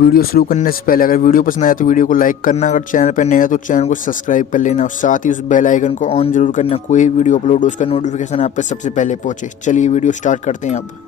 Video शुरू करने से पहले अगर वीडियो पसंद आया तो वीडियो को लाइक करना, अगर चैनल पर नया है तो चैनल को सब्सक्राइब कर लेना और साथ ही उस बेल आइकन को ऑन जरूर करना। कोई वीडियो अपलोड हो उसका नोटिफिकेशन आप पे सबसे पहले पहुंचे। चलिए वीडियो स्टार्ट करते हैं। अब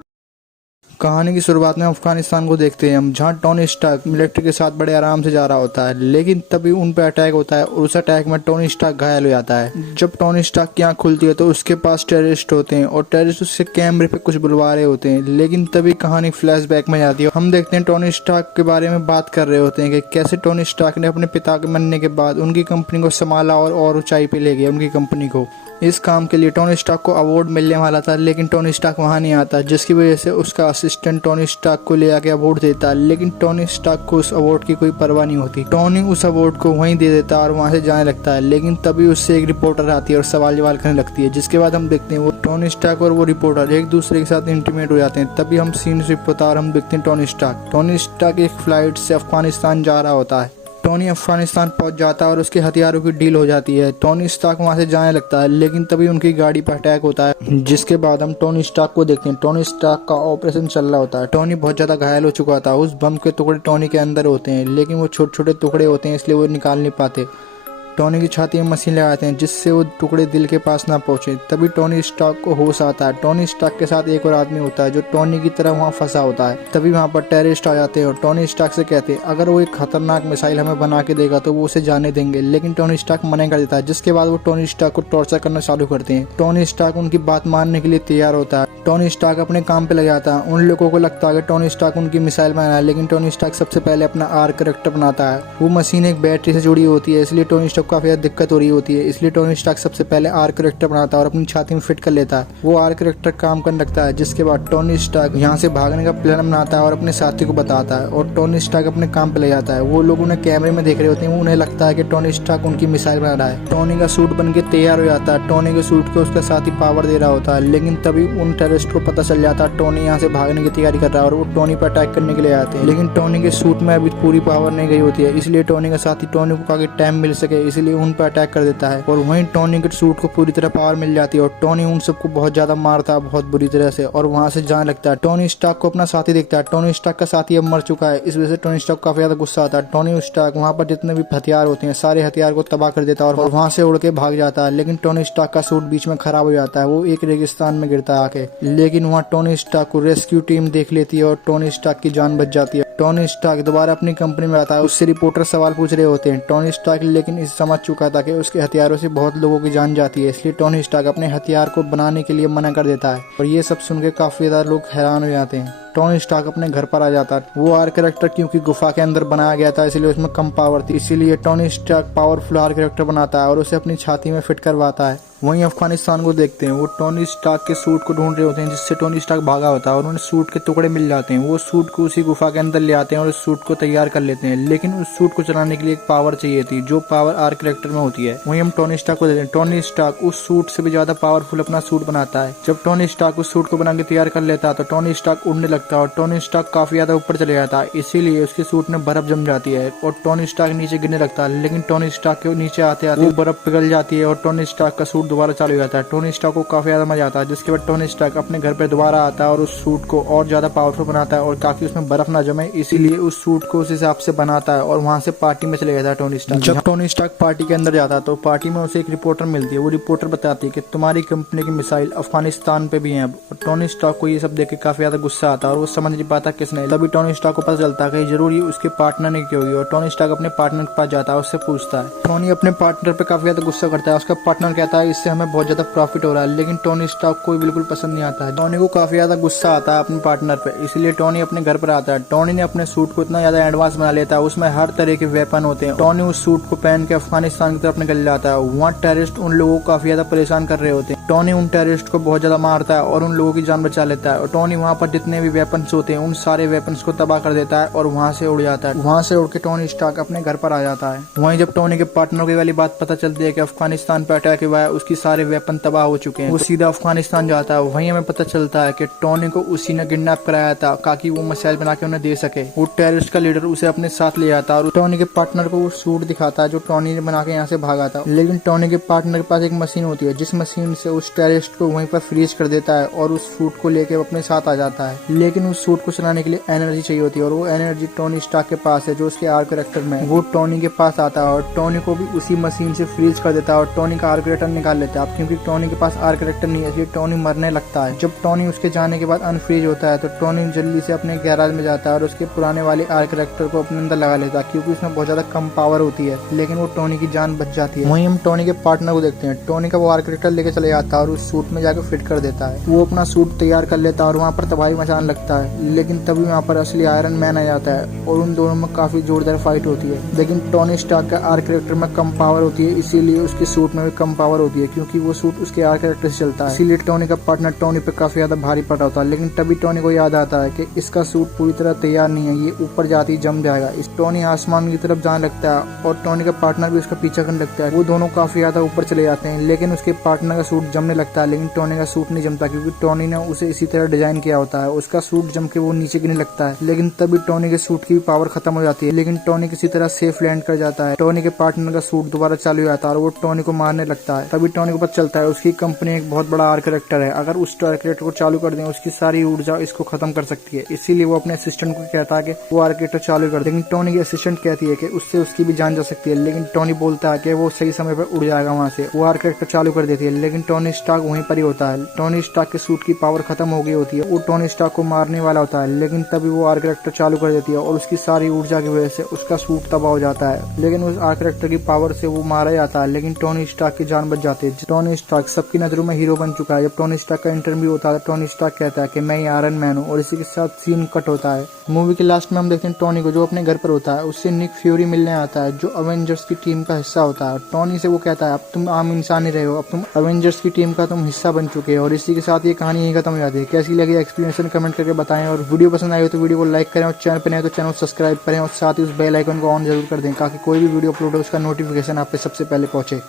कहानी की शुरुआत में अफगानिस्तान को देखते हैं हम, जहां टोनी स्टार्क मिलिट्री के साथ बड़े आराम से जा रहा होता है, लेकिन तभी उन पर अटैक होता है और उस अटैक में टोनी स्टार्क घायल हो जाता है। जब टोनी स्टार्क की आंख खुलती है तो उसके पास टेररिस्ट होते हैं और टेररिस्ट उससे कैमरे पे कुछ बुलवा रहे होते हैं, लेकिन तभी कहानी फ्लैशबैक में जाती है। हम देखते हैं टोनी स्टार्क के बारे में बात कर रहे होते हैं कि कैसे टोनी स्टार्क ने अपने पिता के मरने के बाद उनकी कंपनी को संभाला और ऊंचाई पे ले गया उनकी कंपनी को। इस काम के लिए टोनी स्टार्क को अवार्ड मिलने वाला था, लेकिन टोनी स्टार्क वहां नहीं आता, जिसकी वजह से उसका असिस्टेंट टोनी स्टार्क को ले आके अवार्ड देता है, लेकिन टोनी स्टार्क को उस अवार्ड की कोई परवाह नहीं होती। टोनी उस अवार्ड को वहीं दे देता है और वहां से जाने लगता है, लेकिन तभी उससे एक रिपोर्टर आती है और सवाल जवाब करने लगती है, जिसके बाद हम देखते हैं वो टोनी स्टार्क और वो रिपोर्टर एक दूसरे के साथ इंटीमेट हो जाते हैं। तभी हम सीन से होता है और हम देखते हैं टोनी स्टार्क एक फ्लाइट से अफगानिस्तान जा रहा होता है। टोनी अफगानिस्तान पहुंच जाता है और उसके हथियारों की डील हो जाती है। टोनी स्टार्क वहां से जाने लगता है, लेकिन तभी उनकी गाड़ी पर अटैक होता है, जिसके बाद हम टोनी स्टार्क को देखते हैं। टोनी स्टार्क का ऑपरेशन चल रहा होता है। टोनी बहुत ज्यादा घायल हो चुका था। उस बम के टुकड़े टोनी के अंदर होते हैं, लेकिन वो छोटे छोटे टुकड़े होते हैं, इसलिए वो निकाल नहीं पाते। टोनी की छाती में मशीन लगाते हैं, जिससे वो टुकड़े दिल के पास ना पहुंचे। तभी टोनी स्टार्क को होश आता है। टोनी स्टार्क के साथ एक और आदमी होता है जो टोनी की तरह वहां फंसा होता है। तभी वहां पर टेररिस्ट आ जाते हैं और टोनी स्टार्क से कहते हैं अगर वो एक खतरनाक मिसाइल हमें बना के देगा तो वो उसे जाने देंगे, लेकिन टोनी स्टार्क मना कर देता है, जिसके बाद वो टोनी स्टार्क को टॉर्चर करना चालू करते हैं। टोनी स्टार्क उनकी बात मानने के लिए तैयार होता है। टोनी स्टार्क अपने काम पे लग जाता है। उन लोगों को लगता है कि टोनी स्टार्क उनकी मिसाइल बनाया है, लेकिन टोनी स्टार्क सबसे पहले अपना आर्क रिएक्टर बनाता है। वो मशीन एक बैटरी से जुड़ी होती है, इसलिए टोनी स्टार्क को काफी ज्यादा दिक्कत होती है, इसलिए टोनी स्टार्क सबसे पहले आर्क रिएक्टर बनाता है और अपनी छाती में फिट कर लेता है। वो आर्क रिएक्टर काम करने लगता है, जिसके बाद टोनी स्टार्क यहाँ से भागने का प्लान बनाता है और अपने साथी को बताता है और टोनी स्टार्क अपने काम पे ले जाता है। वो लोग उन्हें कैमरे में देख रहे होते हैं, उन्हें लगता है कि टोनी स्टार्क उनकी मिसाइल बना रहा है। टोनी का सूट बन के तैयार हो जाता है। टोनी के सूट को उसका साथी पावर दे रहा होता है, लेकिन तभी उन टेररिस्ट को पता चल जाता है टोनी यहाँ से भागने की तैयारी कर रहा है और वो टोनी पर अटैक करने के लिए आते हैं, लेकिन टोनी के सूट में अभी पूरी पावर नहीं गई होती है, इसलिए टोनी का साथी टोनी को काफी टाइम मिल सके इसलिए उन पर अटैक कर देता है और वहीं टोनी के सूट को पूरी तरह पावर मिल जाती है और टोनी उन सबको बहुत ज्यादा मारता है, बहुत बुरी तरह से, और वहां से जाने लगता है। टोनी स्टार्क को अपना साथी देखता है। टोनी स्टार्क का साथी अब मर चुका है, इस वजह से टोनी स्टार्क को काफी ज्यादा गुस्सा आता है। टोनी स्टार्क वहां पर जितने भी हथियार होते हैं सारे हथियार को तबाह कर देता है और वहां से उड़ के भाग जाता है, लेकिन टोनी स्टार्क का सूट बीच में खराब हो जाता है। वो एक रेगिस्तान में गिरता है आके, लेकिन वहाँ टोनी स्टार्क को रेस्क्यू टीम देख लेती है और टोनी स्टार्क की जान बच जाती है। टोनी स्टार्क दोबारा अपनी कंपनी में आता है। उससे रिपोर्टर सवाल पूछ रहे होते हैं। टोनी स्टार्क लेकिन इस समझ चुका था कि उसके हथियारों से बहुत लोगों की जान जाती है, इसलिए टोनी स्टार्क अपने हथियार को बनाने के लिए मना कर देता है और ये सब सुन के काफी ज्यादा लोग हैरान हो जाते हैं। टोनी स्टार्क अपने घर पर आ जाता है। वो आर्क रिएक्टर क्योंकि गुफा के अंदर बनाया गया था, इसलिए उसमें कम पावर थी, इसीलिए Tony Stark powerful arc reactor बनाता है और उसे अपनी छाती में फिट करवाता है। वहीं अफगानिस्तान को देखते हैं। वो टोनी स्टार्क के सूट को ढूंढ रहे होते हैं जिससे टोनी स्टार्क भागा होता है और उन्हें सूट के टुकड़े मिल जाते हैं। वो सूट को उसी गुफा के अंदर ले आते हैं और उस सूट को तैयार कर लेते हैं, लेकिन उस सूट को चलाने के लिए एक पावर चाहिए थी, जो पावर आर्क रिएक्टर में होती है। वहीं हम टोनी स्टार्क को देखते हैं। टोनी स्टार्क उस सूट से भी ज्यादा पावरफुल अपना सूट बनाता है। जब टोनी स्टार्क उस सूट को बना के तैयार कर लेता है तो टोनी स्टार्क उड़ने लगता है और टोनी स्टार्क काफी ज्यादा ऊपर चले जाता है, इसीलिए उसके सूट में बर्फ जम जाती है और टोनी स्टार्क नीचे गिरने लगता है, लेकिन टोनी स्टार्क के नीचे आते आते वो बर्फ पिघल जाती है और टोनी स्टार्क का सूट दोबारा चालू हो जाता है। टोनी स्टार्क को काफी ज्यादा मजा आता है, जिसके बाद टोनी स्टार्क अपने घर पे दोबारा आता है और उस सूट को और ज्यादा पावरफुल बनाता है और ताकि उसमें बर्फ ना जमे, इसीलिए उस सूट को उस हिसाब से बनाता है और वहां से पार्टी में चले जाता है टोनी स्टार्क। जब टोनी स्टार्क पार्टी के अंदर जाता है तो पार्टी में उसे एक रिपोर्टर मिलती है। वो रिपोर्टर बताती है कि तुम्हारी कंपनी की मिसाइल अफगानिस्तान पे भी है। अब टोनी स्टार्क को ये सब देख के काफी ज्यादा गुस्सा आता है और वो समझ नहीं पाता किसने। तभी टोनी स्टार्क को पता चलता है कि जरूर ये उसके पार्टनर ने की होगी और टोनी स्टार्क अपने पार्टनर के पास जाता है, उससे पूछता है। टोनी अपने पार्टनर पे काफी ज्यादा गुस्सा करता है। उसका पार्टनर कहता है इससे हमें बहुत ज्यादा प्रॉफिट हो रहा है, लेकिन टोनी स्टार्क को बिल्कुल पसंद नहीं आता है। टोनी को काफी ज्यादा गुस्सा आता है अपने पार्टनर पे, इसलिए टोनी अपने घर पर आता है। टोनी ने अपने सूट को इतना ज्यादा एडवांस बना लेता है, उसमें हर तरह के वेपन होते हैं। टोनी उस सूट को पहन के अफगानिस्तान की तरफ निकल जाता है। वहाँ टेररिस्ट उन लोगों को काफी ज्यादा परेशान कर रहे होते हैं। टोनी उन टेररिस्ट को बहुत ज्यादा मारता है और उन लोगों की जान बचा लेता है और टोनी वहाँ पर जितने भी वेपन्स होते हैं उन सारे वेपन्स को तबाह कर देता है और वहाँ से उड़ जाता है। वहाँ से उड़ के टोनी स्टार्क अपने घर पर आ जाता है। वहीं जब टोनी के पार्टनर को वाली बात पता चलती है कि अफगानिस्तान पर अटैक हुआ है, उसकी सारे वेपन तबाह हो चुके हैं, वो सीधा अफगानिस्तान जाता है। वहीं हमें पता चलता है कि टोनी को उसी ने किडनैप कराया था ताकि वो मिसाइल बना के उन्हें दे सके। वो टेररिस्ट का लीडर उसे अपने साथ ले जाता है और टोनी के पार्टनर को वो सूट दिखाता है जो टोनी ने बना के यहाँ से भागा था, लेकिन टोनी के पार्टनर के पास एक मशीन होती है जिस मशीन से उस टेररिस्ट को वहीं पर फ्रीज कर देता है और उस सूट को लेके अपने साथ आ जाता है। लेकिन उस सूट को चलाने के लिए एनर्जी चाहिए होती है और वो एनर्जी टोनी स्टार्क के पास है, जो उसके आर्क कैरेक्टर में वो टोनी के पास आता है और टोनी को भी उसी मशीन से फ्रीज कर देता है और टोनी का आर्क कैरेक्टर निकाल लेता है। अब क्योंकि टोनी के पास आर्क कैरेक्टर नहीं है इसलिए टोनी मरने लगता है। जब टोनी उसके जाने के बाद अनफ्रीज होता है तो टोनी जल्दी से अपने गैराज में जाता है और उसके पुराने वाले आर्क कैरेक्टर को अपने अंदर लगा लेता है, क्योंकि उसमें बहुत ज्यादा कम पावर होती है, लेकिन वो टोनी की जान बच जाती है। वहीं हम टोनी के पार्टनर को देखते हैं। टोनी का वो आर्क कैरेक्टर लेके चले जाता है और उस सूट में जाकर फिट कर देता है। वो अपना सूट तैयार कर लेता है और वहाँ पर तबाही मचाने लगता है, लेकिन तभी वहाँ पर असली आयरन मैन आ जाता है और उन दोनों में काफी जोरदार फाइट होती है। लेकिन टोनी स्टार्क का आर्क कैरेक्टर में कम पावर होती है, इसीलिए उसके सूट में भी कम पावर होती है, क्योंकि वो सूट उसके आर्क कैरेक्टर से चलता है। इसीलिए टोनी का पार्टनर टोनी पे काफी ज्यादा भारी पड़ा होता है। लेकिन तभी टोनी को याद आता है कि इसका सूट पूरी तरह तैयार नहीं है, ये ऊपर जाती जम जाएगा। इस टोनी आसमान की तरफ जाने लगता है और टोनी का पार्टनर भी उसका पीछा करने लगता है। वो दोनों काफी ज्यादा ऊपर चले जाते हैं, लेकिन उसके पार्टनर का सूट जमने लगता है, लेकिन टोनी का सूट नहीं जमता, क्योंकि टोनी ने उसे इसी तरह डिजाइन किया होता है। उसका सूट जम के वो नीचे गिरने लगता है, लेकिन तभी टोनी के सूट की पावर खत्म हो जाती है। लेकिन टोनी किसी तरह सेफ लैंड कर जाता है। टोनी के पार्टनर का सूट दोबारा चालू हो जाता है और वो टोनी को मारने लगता है। तभी टोनी को पता चलता है उसकी कंपनी एक बहुत बड़ा आर्क कैरेक्टर है, अगर उस आर्क कैरेक्टर को चालू कर दें उसकी सारी ऊर्जा इसको खत्म कर सकती है। इसीलिए वो अपने असिस्टेंट को कहता है कि वो आर्क कैरेक्टर चालू कर दे। लेकिन टोनी की असिस्टेंट कहती है कि उससे उसकी भी जान जा सकती है, लेकिन टोनी बोलता है कि वो सही समय पर उड़ जाएगा वहाँ से। वो आर्क कैरेक्टर चालू कर देती है, लेकिन टोनी स्टार्क वहीं पर ही होता है। टोनी स्टार्क के सूट की पावर खत्म हो गई होती है, वो टोनी स्टार्क को मारने वाला होता है, लेकिन तभी वो आर्क कैरेक्टर चालू कर देती है और उसकी सारी ऊर्जा की वजह से उसका सूट तबाह हो जाता है। लेकिन उस आर्क कैरेक्टर की पावर से वो मारा जाता है, लेकिन टोनी स्टार्क की जान बच जाती है। टोनी स्टार्क सबकी नजरों में हीरो बन चुका है। जब टोनी स्टार्क का इंटरव्यू होता है टोनी स्टार्क कहता है कि मैं आयरन मैन हूँ और इसी के साथ सीन कट होता है। मूवी के लास्ट में हम देखते हैं टोनी को जो अपने घर पर होता है, उससे निक फ्यूरी मिलने आता है जो अवेंजर्स की टीम का हिस्सा होता है। टोनी से वो कहता है अब तुम आम इंसान ही रहे हो, अब तुम अवेंजर्स की टीम का तुम हिस्सा बन चुके हो। और इसी के साथ ये कहानी यही खत्म हो जाती है। कैसी लगी एक्सप्लेनेशन कमेंट करके बताएं, और वीडियो पसंद आई हो तो वीडियो को लाइक करें और चैनल पर नए तो चैनल सब्सक्राइब करें और साथ ही उस बेल आइकन को ऑन जरूर कर दें ताकि कोई भी वीडियो अपलोड हो उसका नोटिफिकेशन आप पे सबसे पहले पहुंचे।